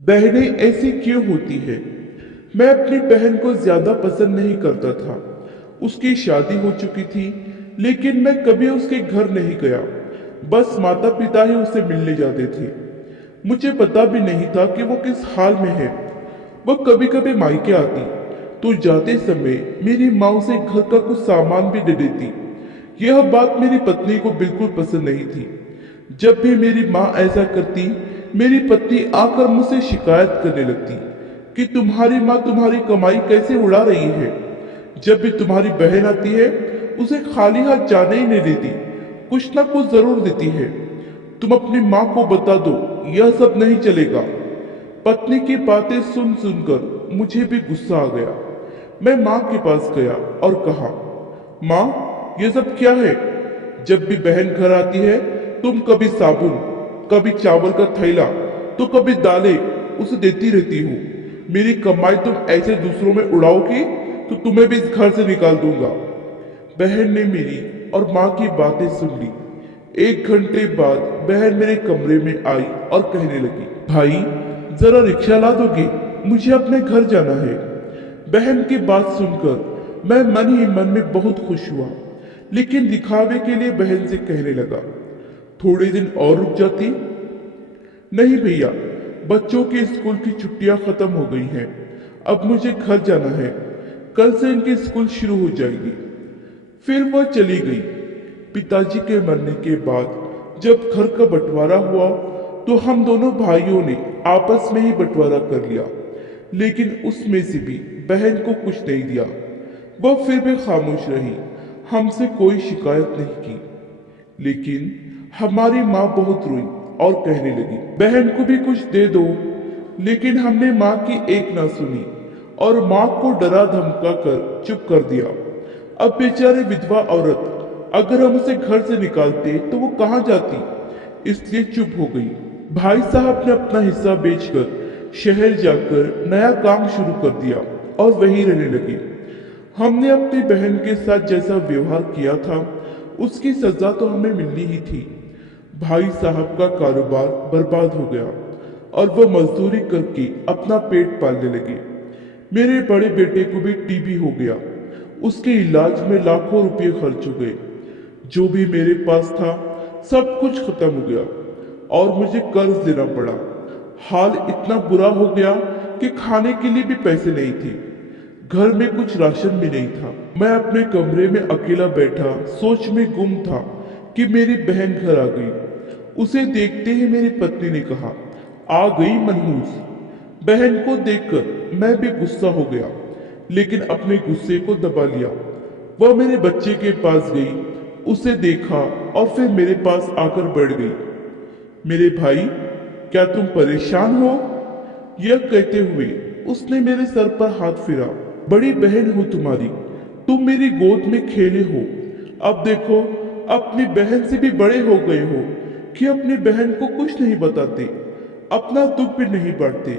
बहनें ऐसी क्यों होती है? मैं अपनी बहन को ज्यादा पसंद नहीं करता था। उसकी शादी हो चुकी थी, लेकिन मैं कभी उसके घर नहीं गया। बस माता पिता ही उसे मिलने जाते थे। मुझे पता भी नहीं था कि वो किस हाल में है। वह कभी कभी मायके आती तो जाते समय मेरी माँ उसे घर का कुछ सामान भी दे देती। यह बात मेरी पत्नी को बिल्कुल पसंद नहीं थी। जब भी मेरी माँ ऐसा करती, मेरी पत्नी आकर मुझसे शिकायत करने लगती कि तुम्हारी माँ तुम्हारी कमाई कैसे उड़ा रही है। जब भी तुम्हारी बहन आती है, उसे खाली हाथ जाने ही नहीं देती, कुछ ना कुछ जरूर देती है। तुम अपनी माँ को बता दो, यह सब नहीं चलेगा। पत्नी की बातें सुन सुनकर मुझे भी गुस्सा आ गया। मैं माँ के पास गया और कहा, माँ, ये सब क्या है? जब भी बहन घर आती है, तुम कभी साबुन, कभी चावल का थैला, तो कभी दालें उसे देती रहती हो। मेरी कमाई तुम ऐसे दूसरों में उड़ाओगी तो तुम्हें भी इस घर से निकाल दूंगा। बहन ने मेरी और माँ की बातें सुन ली। 1 घंटे बाद बहन मेरे कमरे में आई और कहने लगी, भाई, जरा रिक्शा ला दोगे? मुझे अपने घर जाना है। बहन की बात सुनकर मैं मन ही मन में बहुत खुश हुआ, लेकिन दिखावे के लिए बहन से कहने लगा, थोड़े दिन और रुक जाती। नहीं भैया, बच्चों की स्कूल की छुट्टियां खत्म हो गई हैं। अब मुझे घर जाना है। कल से इनकी स्कूल शुरू हो जाएगी। फिर वह चली गई। पिताजी के मरने के बाद जब घर का बंटवारा हुआ, तो हम दोनों भाइयों ने आपस में ही बंटवारा कर लिया, लेकिन उसमें से भी बहन को कुछ नहीं दिया। वह फिर भी खामोश रही, हमसे कोई शिकायत नहीं की। लेकिन हमारी माँ बहुत रोई और कहने लगी, बहन को भी कुछ दे दो। लेकिन हमने माँ की एक ना सुनी और माँ को डरा धमका कर चुप कर दिया। अब बेचारी विधवा औरत, अगर हम उसे घर से निकालते तो वो कहाँ जाती, इसलिए चुप हो गई। भाई साहब ने अपना हिस्सा बेचकर शहर जाकर नया काम शुरू कर दिया और वहीं रहने लगे। हमने अपनी बहन के साथ जैसा व्यवहार किया था, उसकी सजा तो हमें मिलनी ही थी। भाई साहब का कारोबार बर्बाद हो गया और वह मजदूरी करके अपना पेट पालने लगे। मेरे बड़े बेटे को भी टीबी हो गया। उसके इलाज में लाखों रुपए खर्च हो गए। जो भी मेरे पास था, सब कुछ खत्म हो गया और मुझे कर्ज लेना पड़ा। हाल इतना बुरा हो गया कि खाने के लिए भी पैसे नहीं थे। घर में कुछ राशन भी नहीं था। मैं अपने कमरे में अकेला बैठा सोच में गुम था कि मेरी बहन घर आ गई। उसे देखते ही मेरी पत्नी ने कहा, आ गई मनहूस। बहन को देखकर मैं भी गुस्सा हो गया, लेकिन अपने गुस्से को दबा लिया। वह मेरे बच्चे के पास गई, उसे देखा और फिर मेरे पास आकर बैठ गई। मेरे भाई, क्या तुम परेशान हो? यह कहते हुए उसने मेरे सर पर हाथ फिरा। बड़ी बहन हो तुम्हारी, तुम मेरी गोद में खेले हो। अब देखो, अपनी बहन से भी बड़े हो गए हो कि अपनी बहन को कुछ नहीं बताते, अपना दुख भी नहीं बांटते।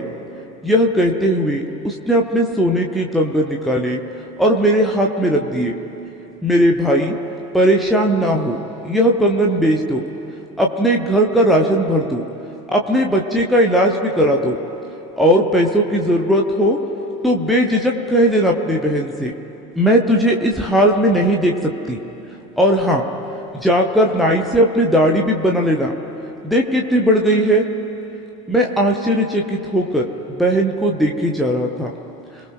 यह कहते हुए उसने अपने सोने के कंगन निकाले और मेरे हाथ में रख दिए। मेरे भाई, परेशान ना हो, यह कंगन बेच दो, अपने घर का राशन भर दो, अपने बच्चे का इलाज भी करा दो, और पैसों की जरूरत हो तो बेझिझक कह देना अपनी बहन से, मैं तुझे इस हाल में नहीं देख सकती। और हाँ, जाकर नाई से अपनी दाढ़ी भी बना लेना, देख कितनी बढ़ गई है। मैं आश्चर्यचकित होकर बहन को देखे जा रहा था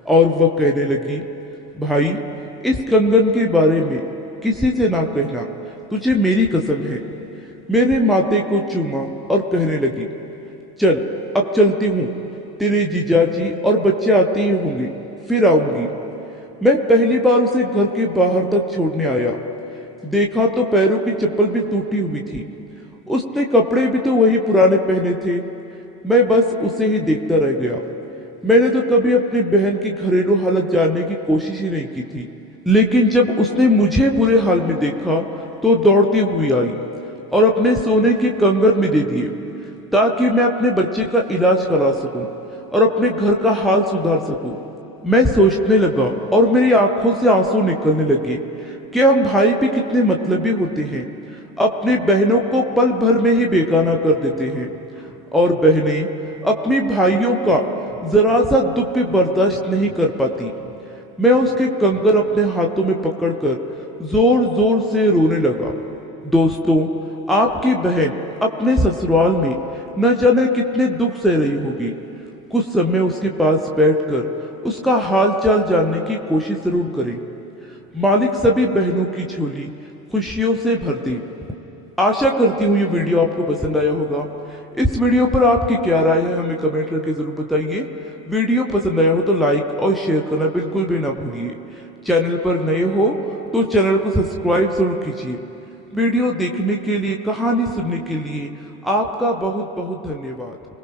और वह कहने लगी, भाई, इस कंगन के बारे में किसी से ना कहना, तुझे मेरी कसम है। मेरे माथे को चूमा और कहने लगी, चल, अब चलती हूँ, तेरे जीजाजी और बच्चे आते ही होंगे, फिर आऊंगी। मैं पहली बार उसे घर के बाहर तक छोड़ने आया। देखा तो पैरों की चप्पल भी टूटी हुई थी। उसने कपड़े भी तो वही पुराने पहने थे। मैं बस उसे ही देखता रह गया। मैंने तो कभी अपनी बहन की घरेलू हालत जानने की कोशिश ही नहीं की थी, लेकिन जब उसने मुझे बुरे हाल में देखा तो दौड़ती हुई आई और अपने सोने के कंगन में दे दिए, ताकि मैं अपने बच्चे का इलाज करा सकूं और अपने घर का हाल सुधार सकूं। मैं सोचने लगा और मेरी आंखों से आंसू निकलने लगे कि हम भाई भी कितने मतलबी होते हैं, अपनी बहनों को पल भर में ही बेगाना कर देते हैं, और बहनें अपने भाइयों का जरा सा दुख भी बर्दाश्त नहीं कर पाती। मैं उसके कंकर अपने हाथों में पकड़कर जोर जोर से रोने लगा। दोस्तों, आपकी बहन अपने ससुराल में न जाने कितने दुख सह रही होगी। कुछ समय उसके पास बैठकर उसका हाल चाल जानने की कोशिश जरूर करें। मालिक सभी बहनों की झोली खुशियों से भर दे। आशा करती हूँ ये वीडियो आपको पसंद आया होगा। इस वीडियो पर आपकी क्या राय है हमें कमेंट करके जरूर बताइए। वीडियो पसंद आया हो तो लाइक और शेयर करना बिल्कुल भी ना भूलिए। चैनल पर नए हो तो चैनल को सब्सक्राइब जरूर कीजिए। वीडियो देखने के लिए, कहानी सुनने के लिए आपका बहुत बहुत धन्यवाद।